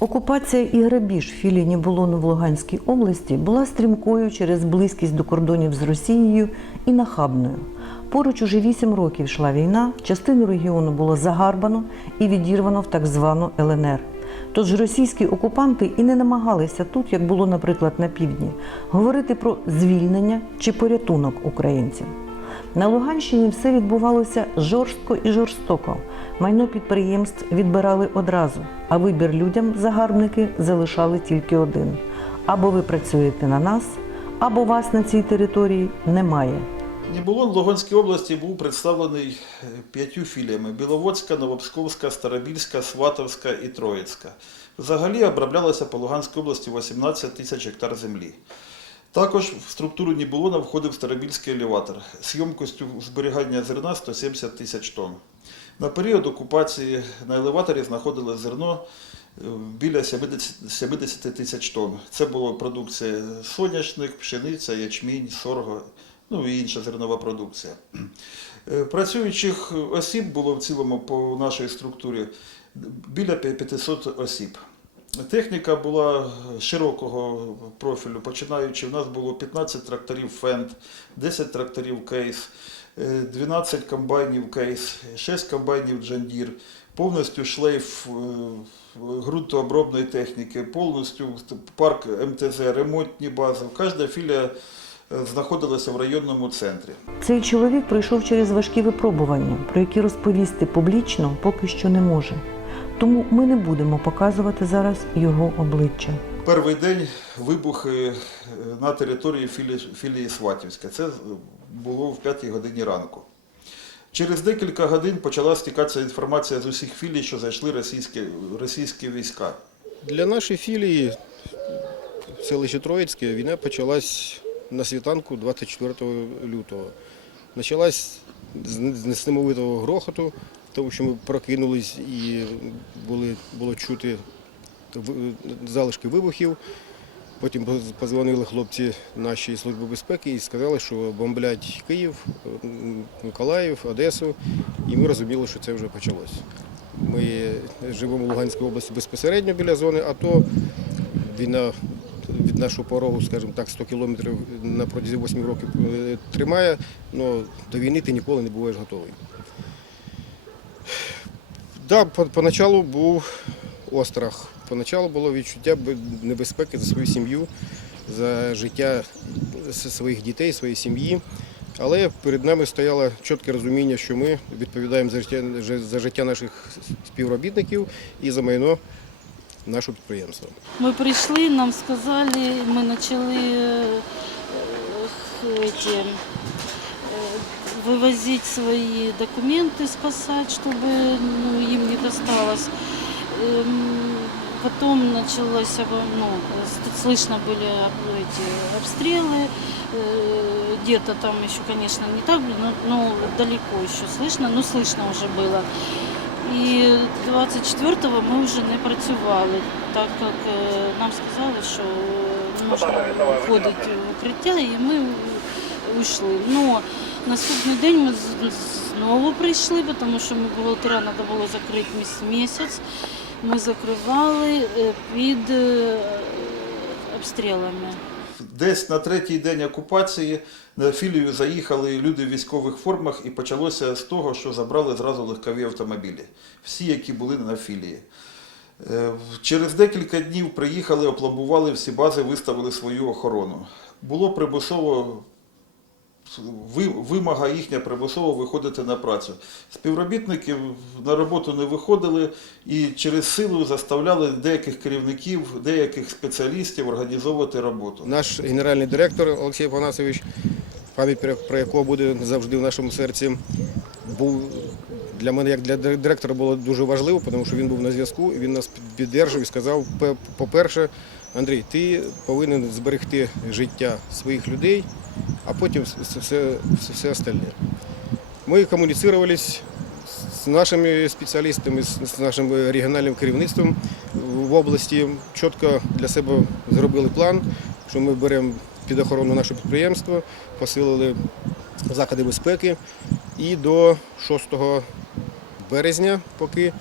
Окупація і грабіж філії Нібулону в Луганській області була стрімкою через близькість до кордонів з Росією і нахабною. Поруч уже вісім років йшла війна, частину регіону було загарбано і відірвано в так звану ЛНР. Тож російські окупанти і не намагалися тут, як було, наприклад, на півдні, говорити про звільнення чи порятунок українців. На Луганщині все відбувалося жорстко і жорстоко. Майно підприємств відбирали одразу, а вибір людям загарбники залишали тільки один: або ви працюєте на нас, або вас на цій території немає. Нібулон в Луганській області був представлений е, п'ятью філіями: Біловодська, Новопсковська, Старобільська, Сватовська і Троїцька. Взагалі оброблялося по Луганській області 18 тисяч гектар землі. Також в структуру Нібулона входив Старобільський елеватор з ємкістю зберігання зерна 170 тисяч тонн. На період окупації на елеваторі знаходили зерно е, біля 70 70 тисяч тонн. Це була продукція соняшник, пшениця, ячмінь, сорго, ну і інша зернова продукція. Е, Працюючих осіб було в цілому по нашій структурі біля 500 осіб. Техніка була широкого профілю, починаючи, в нас було 15 тракторів Фенд, 10 тракторів Кейс, е, 12 комбайнів Кейс, 6 комбайнів Джандір, повністю шлейф е, ґрунтообробної техніки, повністю парк МТЗ, ремонтні бази. Кожна філія е, знаходилася в районному центрі. Цей чоловік пройшов через важкі випробування, про які розповісти публічно поки що не може. Тому ми не будемо показувати зараз його обличчя. Перший день вибухи е, на території філії, філії Сватівська. Це було в 5 годині ранку. Через декілька годин почала стікатися інформація з усіх філій, що зайшли російські, російські війська. Для нашої філії в селищі Троїцьке війна почалась на світанку 24 лютого. Почалась з несамовитого грохоту, тому що ми прокинулись і були, було чути залишки вибухів. Потім позвонили хлопці нашої служби безпеки і сказали, що бомблять Київ, Миколаїв, Одесу, і ми розуміли, що це вже почалось. Ми живемо в Луганській області безпосередньо біля зони АТО. Війна від нашого порогу, скажімо так, 100 кілометрів на протязі 8 років е, тримає, але до війни ти ніколи не буваєш готовий. Да, по- поначалу був острах. Поначалу було відчуття бе- небезпеки за свою сім'ю, за життя с- своїх дітей, своєї сім'ї. Але перед нами стояло чітке розуміння, що ми відповідаємо за життя, за життя наших співробітників і за майно нашого підприємства. Мы пришли, нам сказали, мы начали э, э, эти, э, вывозить свои документы, спасать, чтобы ну, им не досталось. Эм, Потом началось, обо- ну, с- слышно были эти обстрелы. Э, Где-то там еще, конечно, не так, но, но далеко еще слышно, но слышно уже было. І 24-го ми вже не працювали, так як е, нам сказали, що не можна входити в укриття, і ми уйшли. Ну, наступний день ми знову прийшли, тому що бухгалтера треба було закрити місяць. Ми закривали е, під е, обстрілами. Десь на третій день окупації на філію заїхали люди в військових формах, і почалося з того, що забрали зразу легкові автомобілі, всі, які були на філії. Е, Через декілька днів приїхали, опломбували всі бази, виставили свою охорону. Було примусово вимога їхня примусово виходити на працю. Співробітники на роботу не виходили і через силу заставляли деяких керівників, деяких спеціалістів організовувати роботу. Наш генеральний директор Олексій Панасович, пам'ять про- якого буде завжди в нашому серці, був для мене, як для директора, було дуже важливо, тому що він був на зв'язку, він нас піддержав і сказав: по-перше, Андрій, ти повинен зберегти життя своїх людей, а потім все, все, все, остальне. Ми комуніцировались з нашими спеціалістами, з нашим регіональним керівництвом в області. Чітко для себе зробили план, що ми беремо під охорону наше підприємство, посилили заходи безпеки. І до 6 березня, поки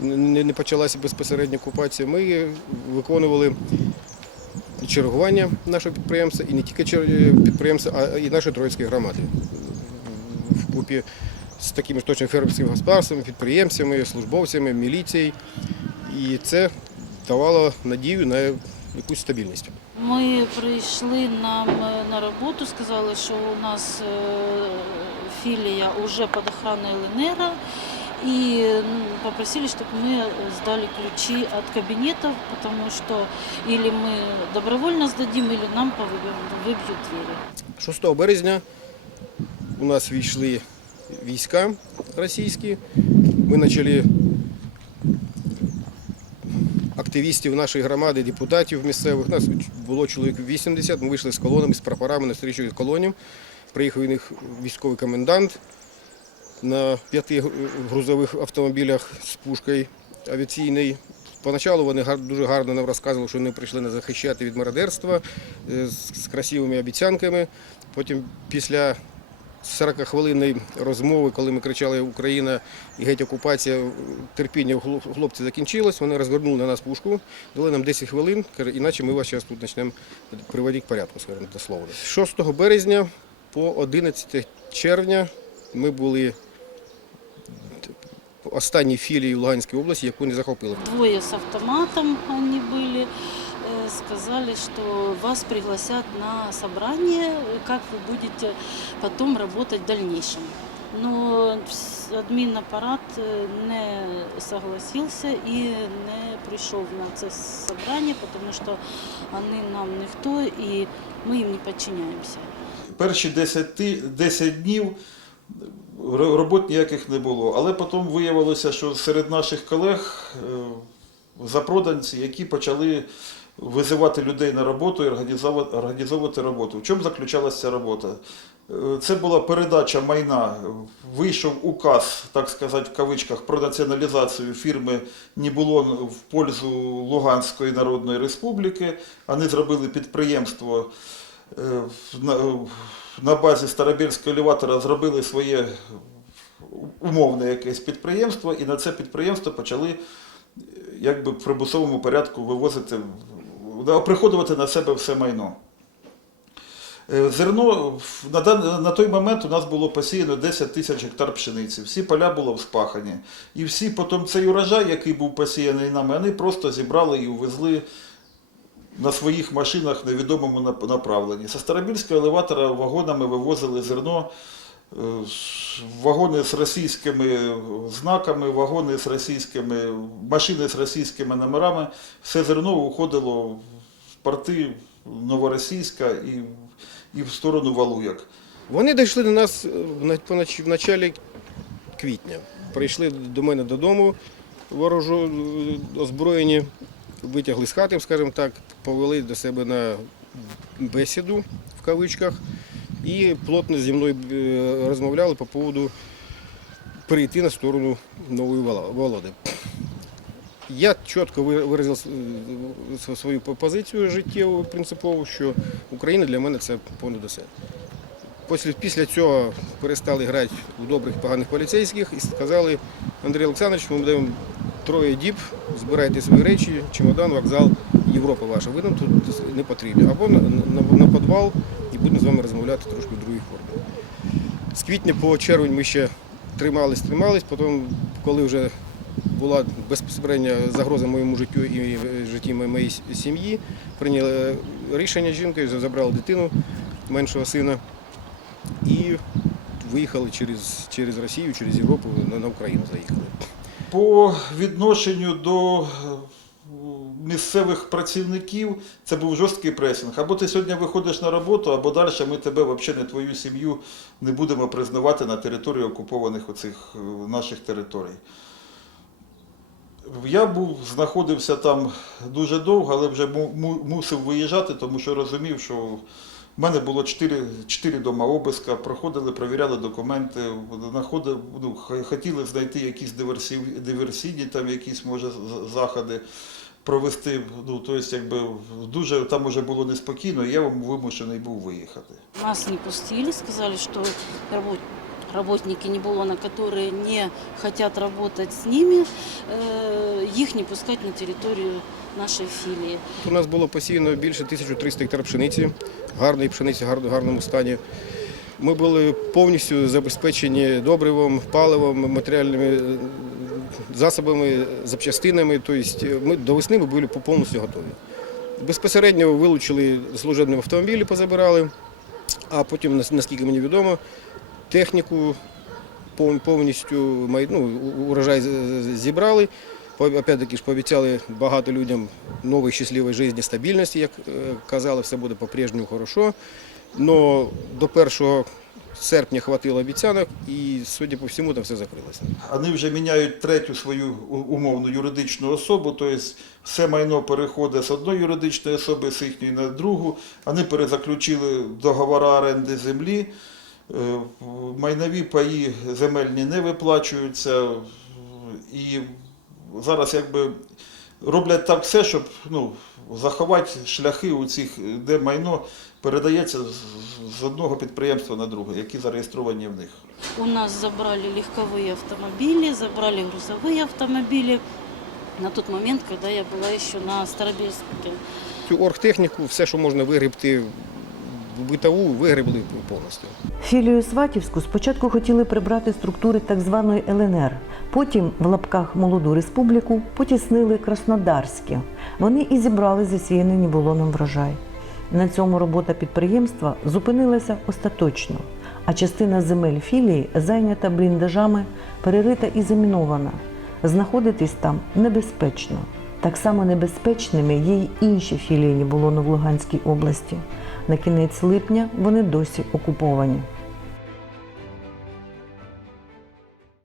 не почалася безпосередня окупація, ми виконували чергування нашого підприємства і не тільки чер- підприємства, а і нашої Троїцької громади. Вкупі з такими ж точно фермерськими господарствами, підприємцями, службовцями, міліцією. І це давало надію на якусь стабільність. Ми прийшли нам е, на роботу, сказали, що у нас е, філія вже під охраною ЛНР И м, попросили, чтобы мы сдали ключи от кабинетов, потому что или мы добровольно сдадим, или нам повыбьют- выбьют двери. 6 березня у нас війшли війська російські. Ми почали активістів нашої громади, депутатів місцевих. Нас було чоловік 80. Ми вийшли з колонами, з прапорами на зустрічу колоням. Приїхав у них військовий комендант на п'яти грузових автомобілях з пушкою авіаційною. Поначалу вони дуже гарно нам розказували, що вони прийшли нас захищати від мародерства е, з красивими обіцянками. Потім після 40-хвилинної розмови, коли ми кричали Україна і геть окупація, терпіння у хлоп- хлопців закінчилось, вони розвернули на нас пушку, дали нам 10 хвилин, іначе ми вас зараз тут почнемо приводити к порядку, скажімо дословно. З 6 березня по 11 червня ми були в останній філії в Луганській області, яку не захопили. Двое с автоматом они были. Э, Сказали, что вас пригласят на собрание, э, как вы будете потом работать в дальнейшем. Но вс- адмінапарат е, не согласился и не прийшов на це собрание, потому что они нам ніхто і ми їм не підчиняємося. Перші 10, ти- 10 днів ро- робот ніяких не було. Але потім виявилося, що серед наших колег е, запроданці, які почали визивати людей на роботу і організовувати, роботу. В чому заключалася ця робота? Е, Це була передача майна. Вийшов указ, так сказати, в кавичках, про націоналізацію фірми Нібулон в пользу Луганської Народної Республіки. Вони зробили підприємство на, на базі Старобільського елеватора зробили своє умовне якесь підприємство, і на це підприємство почали е, якби в примусовому порядку вивозити, оприходувати на себе все майно. Е, Зерно на той момент у нас було посіяно 10 тисяч гектар пшениці. Всі поля були вспахані. І всі потім цей урожай, який був посіяний нами, вони просто зібрали і увезли на своїх машинах невідомому нап- направленні. Со Старобільського елеватора вагонами вивозили зерно, е, вагони з російськими знаками, вагони з російськими, машини з російськими номерами. Все зерно уходило в порти Новоросійська і, і в сторону Валуяк. Вони дійшли до нас е, в на- началі квітня. Прийшли до мене додому ворожу е, озброєні, витягли з хати, скажімо так, повели до себе на бесіду в кавичках і плотно зі мною е, розмовляли по поводу перейти на сторону Нової Володи. Я чітко виразив свою позицію життєву принципову, що Україна для мене це понад усе. Після, цього перестали грати у добрих поганих поліцейських і сказали, Андрій Олександрович, ми даємо троє діб, збирайте свої речі, чемодан, вокзал, Європа ваша. Ви нам тут не потрібні. Або на, підвал і будемо з вами розмовляти трошки в другій формі. З квітня по червень ми ще тримались, тримались, потім, коли вже була безпосередня загроза моєму життю і е, житті моєї сім'ї, прийняли рішення з жінкою, забрали дитину меншого сина і виїхали через, через Росію, через Європу на Україну заїхали. По відношенню до е, місцевих працівників це був жорсткий пресинг. Або ти сьогодні виходиш на роботу, або далі ми тебе, взагалі не твою сім'ю, не будемо признавати на території окупованих оцих е, наших територій. Я був, знаходився там дуже довго, але вже му- му- мусив виїжджати, тому що розумів, що в мене було чотири, чотири дома обиска, проходили, перевіряли документи, знаходили, ну, хотіли знайти якісь диверсі, диверсійні там якісь може заходи провести. Ну, тобто, якби дуже там уже було неспокійно, і я вимушений був виїхати. Нас не пустили, сказали, що рабо- работники Небулона, которые не хотят работать с ними, э, их не пускать на территорию нашей филии. У нас було посіяно більше 1300 гектар пшениці, гарної пшениці, в гарному стані. Ми були повністю забезпечені добривом, паливом, матеріальними е, засобами, запчастинами. Тобто ми до весни ми були повністю готові. Безпосередньо вилучили служебні автомобілі, позабирали, а потім, наскільки мені відомо, техніку повністю ну, урожай зібрали. Опять-таки ж пообіцяли багато людям нової щасливої житті, стабільності, як е, казали, все буде по-прежньому хорошо. Но до 1 серпня хватило обіцянок і, судя по всьому, там все закрилося. Вони вже міняють третю свою умовну юридичну особу, тобто все майно переходить з одної юридичної особи, з їхньої на другу. Вони перезаключили договори оренди землі. Е, Майнові паї земельні не виплачуються. І зараз якби роблять так все, щоб ну, заховати шляхи у цих, де майно передається з- з- з одного підприємства на друге, які зареєстровані в них. У нас забрали легковые автомобили, забрали грузовые автомобили на тот момент, когда я была еще на Старобельске. Цю оргтехніку, все, що можна вигребти в битову, вигребли повністю. Філію Сватівську спочатку хотіли прибрати структури так званої ЛНР, потім в лапках молоду республіку потіснили Краснодарське. Вони і зібрали засіяний небулоном врожай. На цьому робота підприємства зупинилася остаточно, а частина земель філії зайнята бліндажами, перерита і замінована. Знаходитись там небезпечно. Так само небезпечними є й інші філії Нібулону в Луганській області. На кінець липня вони досі окуповані.